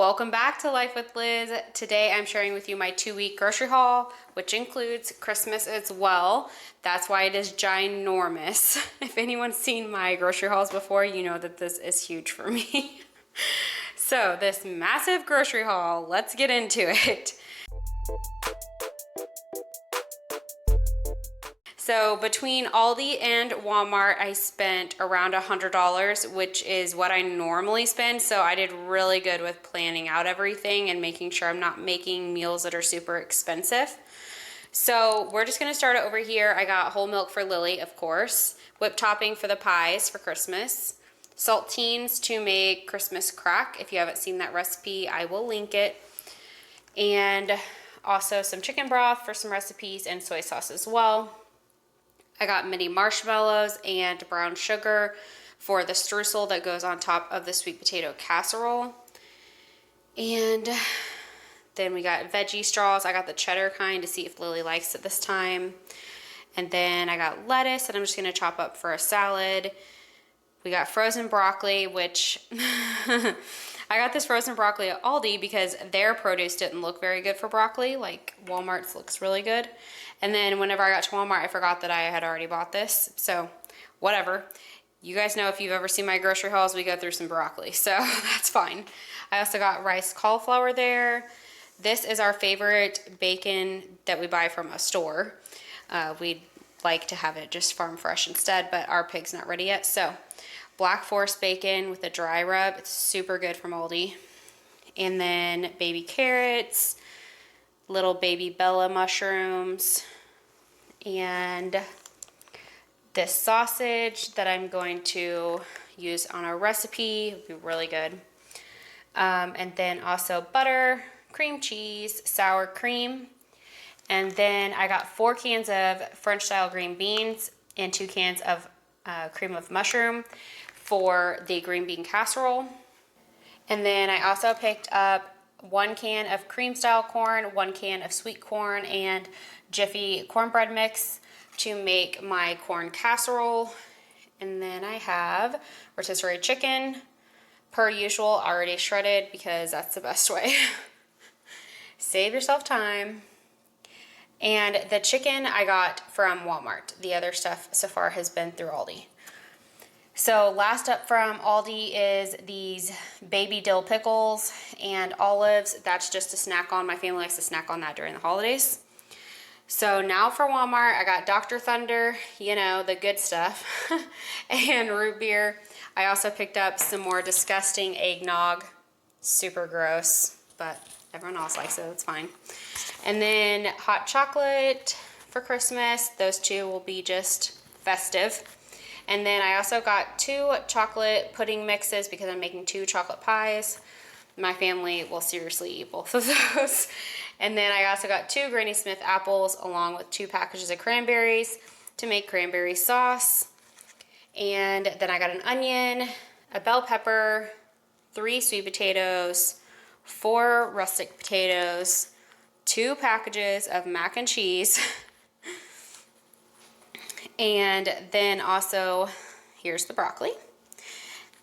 Welcome back to Life with Liz. Today I'm sharing with you my 2-week grocery haul, which includes Christmas as well. That's why it is ginormous. If anyone's seen my grocery hauls before, you know that this is huge for me. So this massive grocery haul, let's get into it. So between Aldi and Walmart, I spent around $100, which is what I normally spend. So I did really good with planning out everything and making sure I'm not making meals that are super expensive. So we're just gonna start it over here. I got whole milk for Lily, of course, whipped topping for the pies for Christmas, saltines to make Christmas crack. If you haven't seen that recipe, I will link it. And also some chicken broth for some recipes and soy sauce as well. I got mini marshmallows and brown sugar for the streusel that goes on top of the sweet potato casserole. And then we got veggie straws. I got the cheddar kind to see if Lily likes it this time. And then I got lettuce that I'm just gonna chop up for a salad. We got frozen broccoli, which I got this frozen broccoli at Aldi because their produce didn't look very good for broccoli. Like Walmart's looks really good. And then whenever I got to Walmart, I forgot that I had already bought this. So whatever. You guys know if you've ever seen my grocery hauls, we go through some broccoli. So that's fine. I also got rice cauliflower there. This is our favorite bacon that we buy from a store. We'd like to have it just farm fresh instead, but our pig's not ready yet. So Black Forest bacon with a dry rub. It's super good from Aldi. And then baby carrots, little baby Bella mushrooms, and this sausage that I'm going to use on our recipe. It'll be really good. And then also butter, cream cheese, sour cream. And then I got 4 cans of French style green beans and 2 cans of cream of mushroom for the green bean casserole. And then I also picked up 1 can of cream style corn, 1 can of sweet corn, and Jiffy cornbread mix to make my corn casserole. And then I have rotisserie chicken, per usual, already shredded because that's the best way. Save yourself time. And the chicken I got from Walmart. The other stuff so far has been through Aldi. So last up from Aldi is these baby dill pickles and olives. That's just a snack on. My family likes to snack on that during the holidays. So now for Walmart, I got Dr. Thunder, you know, the good stuff, and root beer. I also picked up some more disgusting eggnog. Super gross, but everyone else likes it, it's fine. And then hot chocolate for Christmas. Those two will be just festive. And then I also got 2 chocolate pudding mixes because I'm making 2 chocolate pies. My family will seriously eat both of those. And then I also got 2 Granny Smith apples along with 2 packages of cranberries to make cranberry sauce. And then I got an onion, a bell pepper, 3 sweet potatoes, 4 rustic potatoes, 2 packages of mac and cheese. And then also, here's the broccoli.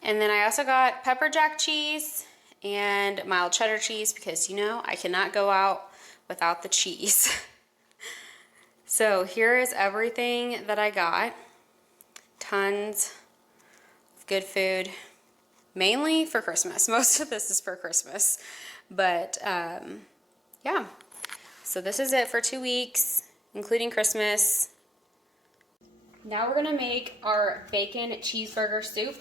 And then I also got pepper jack cheese and mild cheddar cheese because, you know, I cannot go out without the cheese. So here is everything that I got. Tons of good food, mainly for Christmas. Most of this is for Christmas. But yeah, so this is it for 2 weeks, including Christmas. Now we're gonna make our bacon cheeseburger soup.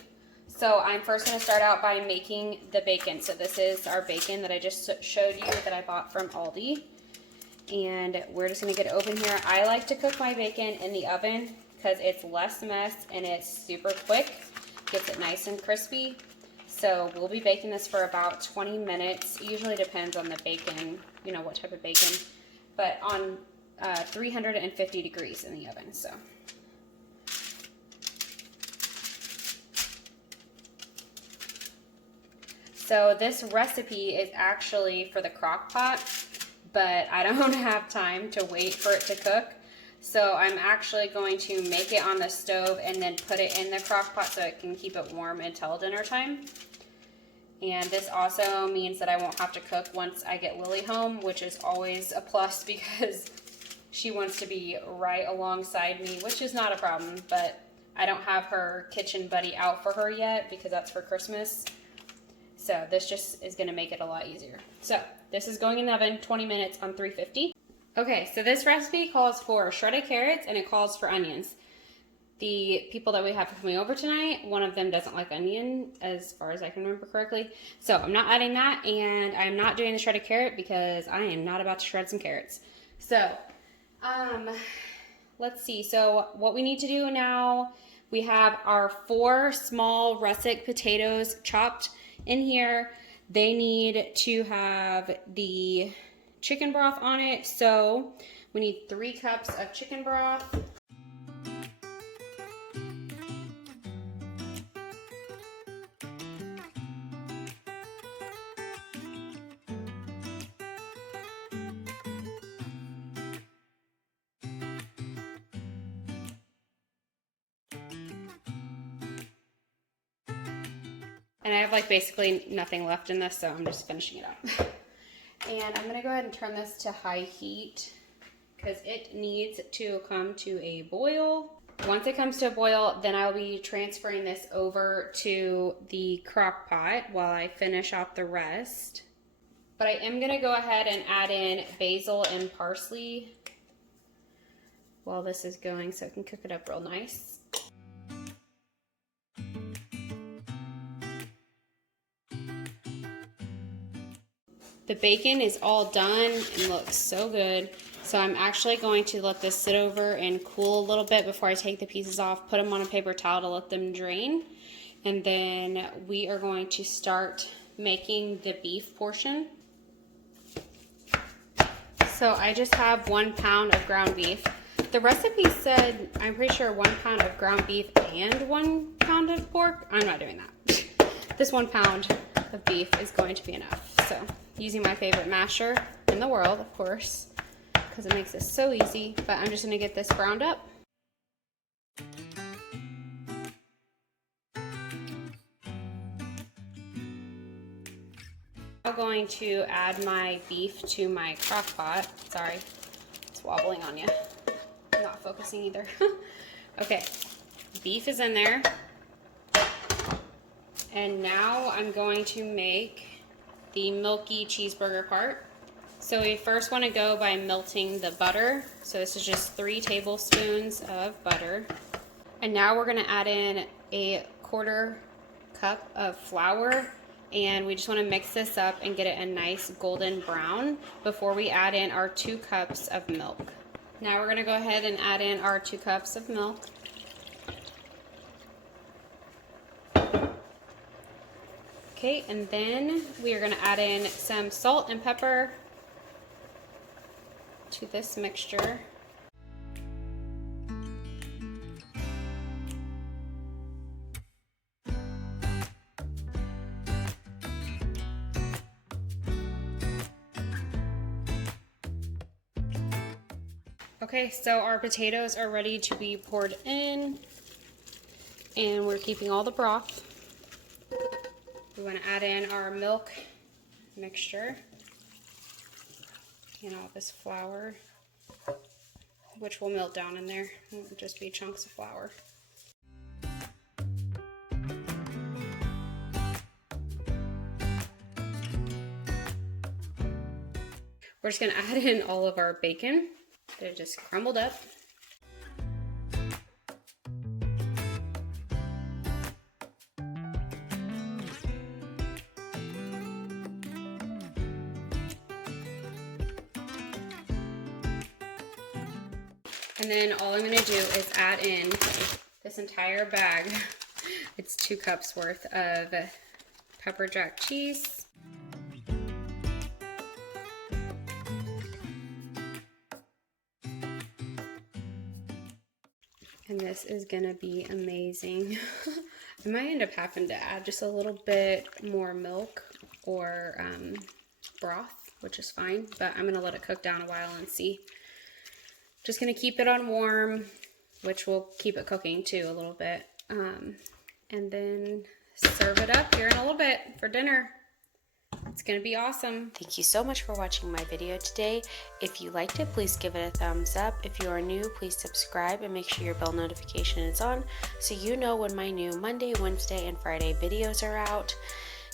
So I'm first gonna start out by making the bacon. So this is our bacon that I just showed you that I bought from Aldi. And we're just gonna get it open here. I like to cook my bacon in the oven because it's less mess and it's super quick. Gets it nice and crispy. So we'll be baking this for about 20 minutes. It usually depends on the bacon, you know, what type of bacon. But on 350 degrees in the oven, so. So this recipe is actually for the crock pot, but I don't have time to wait for it to cook. So I'm actually going to make it on the stove and then put it in the crock pot so it can keep it warm until dinner time. And this also means that I won't have to cook once I get Lily home, which is always a plus because she wants to be right alongside me, which is not a problem, but I don't have her kitchen buddy out for her yet because that's for Christmas. So this just is gonna make it a lot easier. So this is going in the oven 20 minutes on 350. Okay, so this recipe calls for shredded carrots and it calls for onions. The people that we have coming over tonight, one of them doesn't like onion, as far as I can remember correctly. So I'm not adding that, and I'm not doing the shredded carrot because I am not about to shred some carrots. So, let's see. So what we need to do now, we have our 4 small russet potatoes chopped in here. They need to have the chicken broth on it. So we need 3 cups of chicken broth. And I have like basically nothing left in this, so I'm just finishing it up. And I'm gonna go ahead and turn this to high heat because it needs to come to a boil. Once it comes to a boil, then I'll be transferring this over to the crock pot while I finish out the rest. But I am gonna go ahead and add in basil and parsley while this is going so I can cook it up real nice. The bacon is all done and looks so good. So I'm actually going to let this sit over and cool a little bit before I take the pieces off, put them on a paper towel to let them drain. And then we are going to start making the beef portion. So I just have 1 pound of ground beef. The recipe said, I'm pretty sure 1 pound of ground beef and 1 pound of pork. I'm not doing that. This 1 pound of beef is going to be enough. So using my favorite masher in the world, of course, because it makes this so easy, but I'm just gonna get this browned up. I'm going to add my beef to my crock pot. Sorry, it's wobbling on you. I'm not focusing either. Okay, beef is in there. And now I'm going to make the milky cheeseburger part. So we first want to go by melting the butter. So this is just 3 tablespoons of butter. And now we're going to add in a 1/4 cup of flour. And we just want to mix this up and get it a nice golden brown before we add in our 2 cups of milk. Now we're going to go ahead and add in our 2 cups of milk. Okay, and then we are going to add in some salt and pepper to this mixture. Okay, so our potatoes are ready to be poured in, and we're keeping all the broth. We want to add in our milk mixture and all this flour, which will melt down in there. It won't just be chunks of flour. We're just going to add in all of our bacon that are just crumbled up. And then all I'm going to do is add in this entire bag. It's 2 cups worth of pepper jack cheese. And this is going to be amazing. I might end up having to add just a little bit more milk or broth, which is fine, but I'm going to let it cook down a while and see. Just going to keep it on warm, which will keep it cooking too a little bit. And then serve it up here in a little bit for dinner. It's gonna be awesome. Thank you so much for watching my video today. If you liked it, please give it a thumbs up. If you are new, please subscribe and make sure your bell notification is on so you know when my new Monday, Wednesday, and Friday videos are out.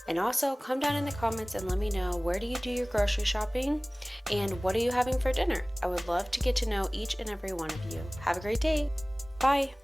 And also, come down in the comments and let me know, where do you do your grocery shopping and what are you having for dinner? I would love to get to know each and every one of you. Have a great day. Bye.